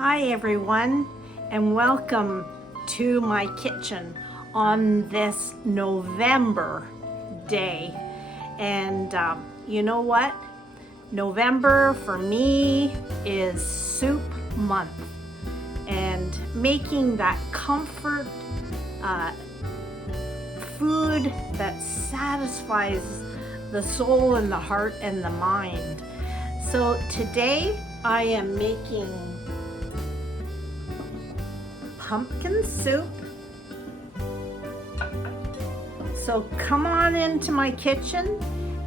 Hi everyone, and welcome to my kitchen on this November day. And you know what? November for me is soup month, and making that comfort food that satisfies the soul and the heart and the mind. So today I am making pumpkin soup. So come on into my kitchen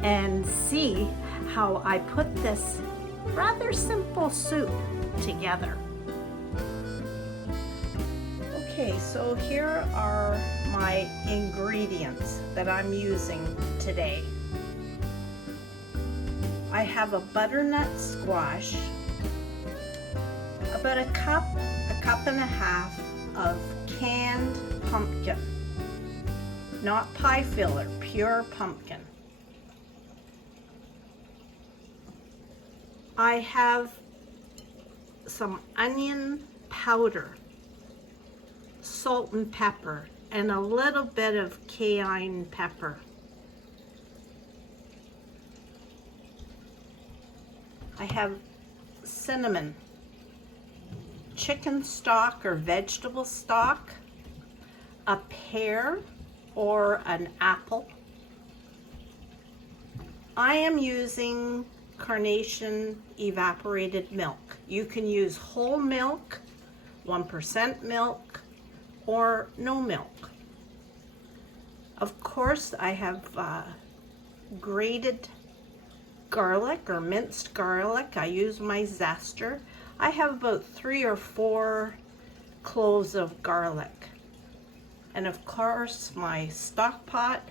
and see how I put this rather simple soup together. Okay, so here are my ingredients that I'm using today. I have a butternut squash, about a cup and a half of canned pumpkin, not pie filler, pure pumpkin. I have some onion powder, salt and pepper, and a little bit of cayenne pepper. I have cinnamon, chicken stock or vegetable stock, a pear or an apple. I am using carnation evaporated milk. You can use whole milk, 1% milk, or no milk. Of course, I have grated garlic or minced garlic. I use my zester. I have about 3 or 4 cloves of garlic. And of course, my stock pot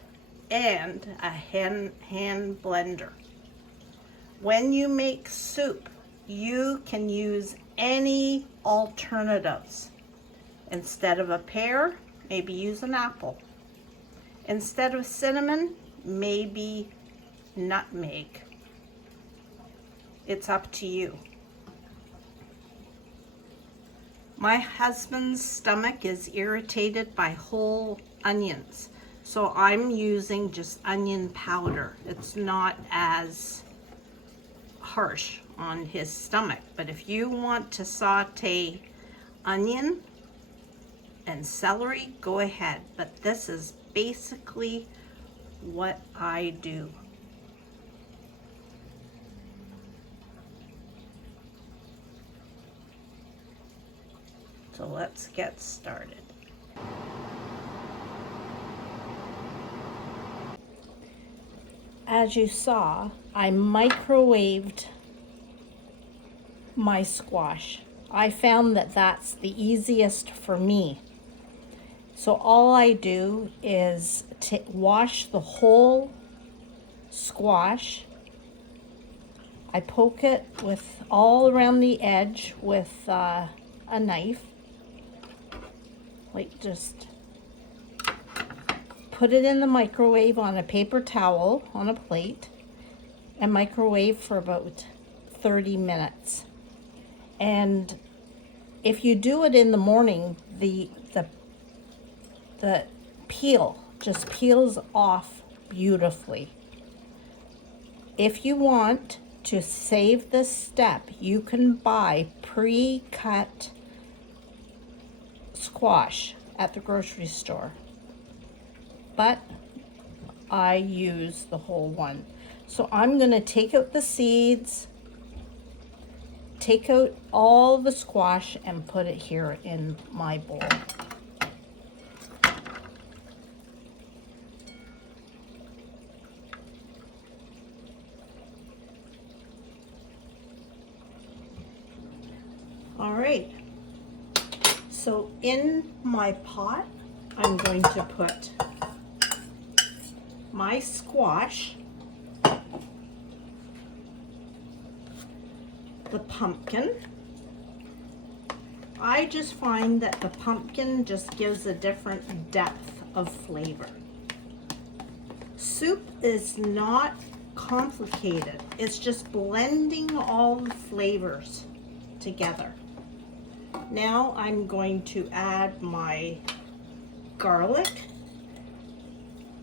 and a hand blender. When you make soup, you can use any alternatives. Instead of a pear, maybe use an apple. Instead of cinnamon, maybe nutmeg. It's up to you. My husband's stomach is irritated by whole onions, so I'm using just onion powder. It's not as harsh on his stomach, but if you want to saute onion and celery, go ahead. But this is basically what I do. So let's get started. As you saw, I microwaved my squash. I found that that's the easiest for me. So all I do is wash the whole squash. I poke it with all around the edge with a knife. Like, just put it in the microwave on a paper towel on a plate and microwave for about 30 minutes. And if you do it in the morning, the peel just peels off beautifully. If you want to save this step, you can buy pre-cut squash at the grocery store, but I use the whole one. So I'm going to take out the seeds, take out all the squash, and put it here in my bowl. All right. So in my pot, I'm going to put my squash, the pumpkin. I just find that the pumpkin just gives a different depth of flavor. Soup is not complicated. It's just blending all the flavors together. Now I'm going to add my garlic.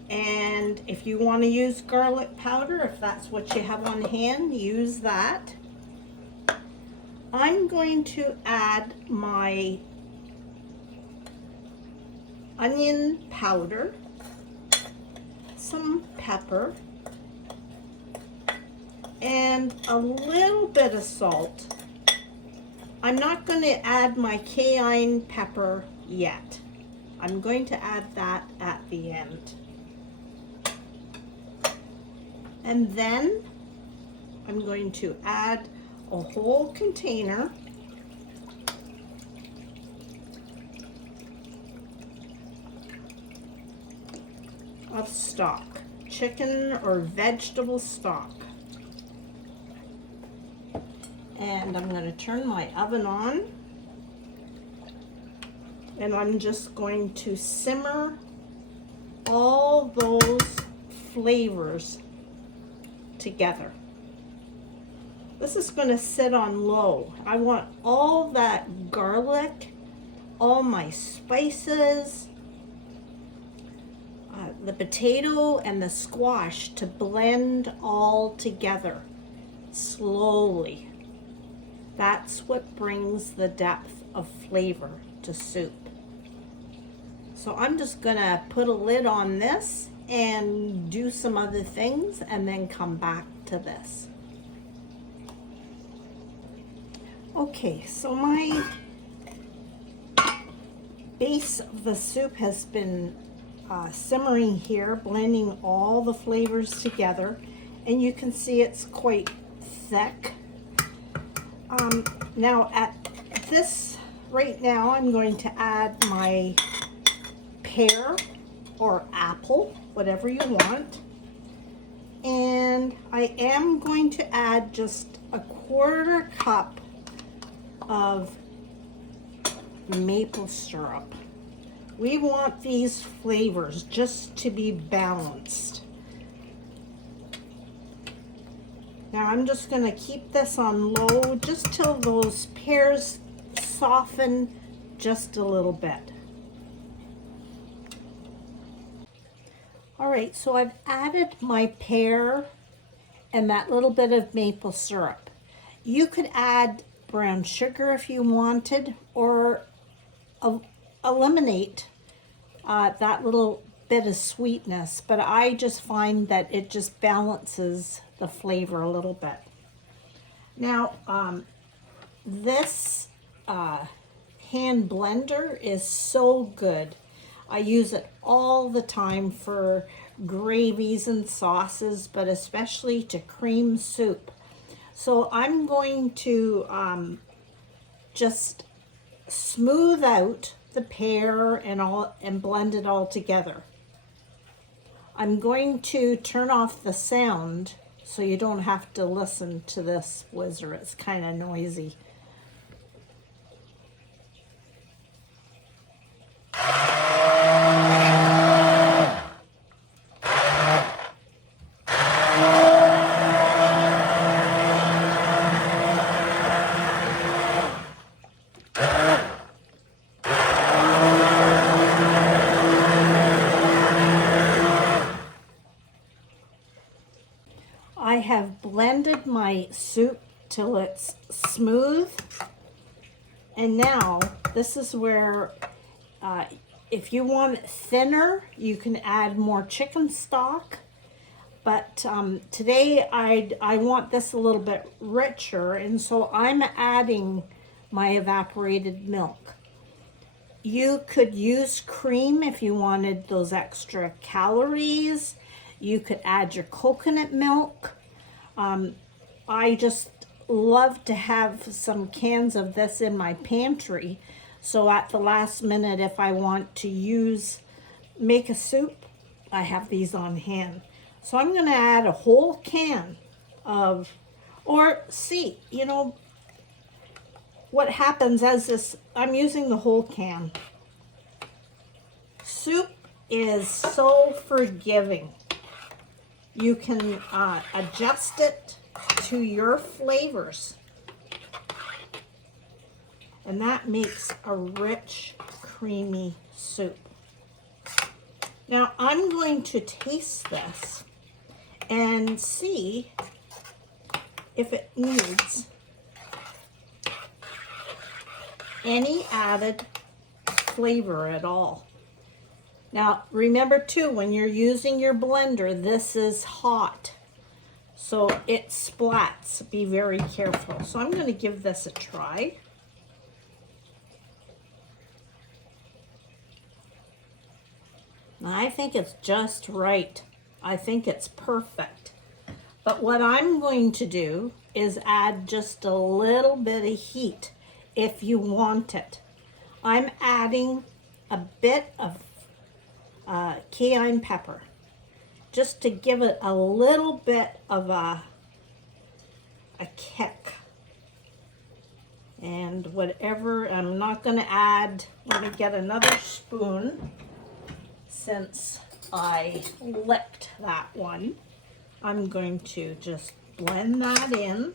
And if you want to use garlic powder, if that's what you have on hand, use that. I'm going to add my onion powder, some pepper, and a little bit of salt. I'm not going to add my cayenne pepper yet. I'm going to add that at the end. And then I'm going to add a whole container of stock, chicken or vegetable stock. And I'm going to turn my oven on, and I'm just going to simmer all those flavors together. This is going to sit on low. I want all that garlic, all my spices, the potato and the squash to blend all together slowly. That's what brings the depth of flavor to soup. So I'm just gonna put a lid on this and do some other things and then come back to this. Okay, so my base of the soup has been simmering here, blending all the flavors together, and you can see it's quite thick. Now at this, right now, I'm going to add my pear or apple, whatever you want. And I am going to add just a 1/4 cup of maple syrup. We want these flavors just to be balanced. Now I'm just going to keep this on low just till those pears soften just a little bit. Alright, so I've added my pear and that little bit of maple syrup. You could add brown sugar if you wanted, or eliminate that little bit of sweetness, but I just find that it just balances the flavor a little bit. Now this hand blender is so good. I use it all the time for gravies and sauces, but especially to cream soup. So I'm going to just smooth out the pear and blend it all together. I'm going to turn off the sound so you don't have to listen to this whizzer. It's kind of noisy. I have blended my soup till it's smooth, and now this is where if you want it thinner, you can add more chicken stock, but today I want this a little bit richer, and so I'm adding my evaporated milk. You could use cream if you wanted those extra calories. You could add your coconut milk. I just love to have some cans of this in my pantry, so at the last minute, if I want to make a soup, I have these on hand. So I'm going to add a whole can of, you know, what happens as this, I'm using the whole can. Soup is so forgiving. You can adjust it to your flavors. And that makes a rich, creamy soup. Now I'm going to taste this and see if it needs any added flavor at all. Now remember too, when you're using your blender, this is hot, so it splats. Be very careful. So I'm going to give this a try. I think it's just right. I think it's perfect. But what I'm going to do is add just a little bit of heat if you want it. I'm adding a bit of cayenne pepper just to give it a little bit of a kick. And whatever, I'm not going to add, let me get another spoon. Since I licked that one, I'm going to just blend that in.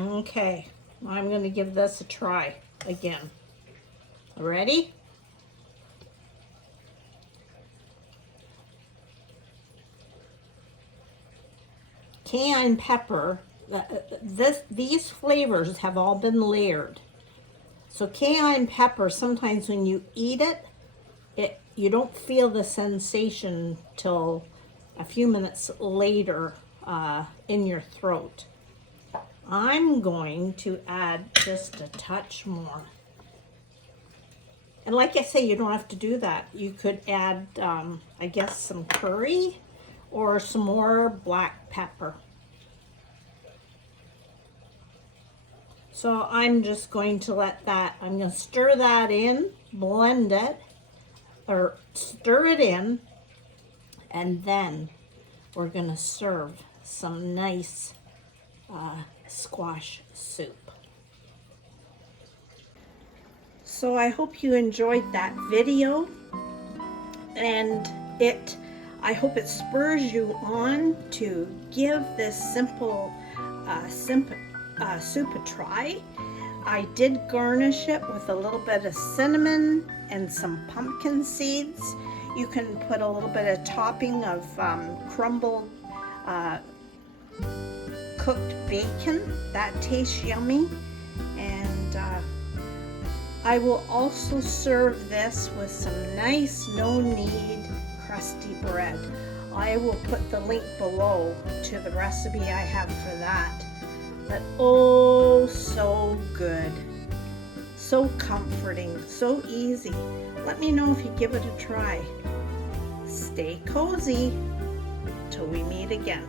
Okay, I'm going to give this a try again. Ready? Cayenne pepper, these flavors have all been layered. So cayenne pepper, sometimes when you eat it, you don't feel the sensation till a few minutes later in your throat. I'm going to add just a touch more. And like I say, you don't have to do that. You could add, I guess, some curry or some more black pepper. So I'm just going to let that, I'm going to stir that in, blend it, or stir it in, and then we're going to serve some nice squash soup. So I hope you enjoyed that video, and I hope it spurs you on to give this simple soup a try. I did garnish it with a little bit of cinnamon and some pumpkin seeds. You can put a little bit of topping of crumbled cooked bacon. That tastes yummy. And I will also serve this with some nice no-knead crusty bread. I will put the link below to the recipe I have for that. But oh, so good. So comforting, so easy. Let me know if you give it a try. Stay cozy till we meet again.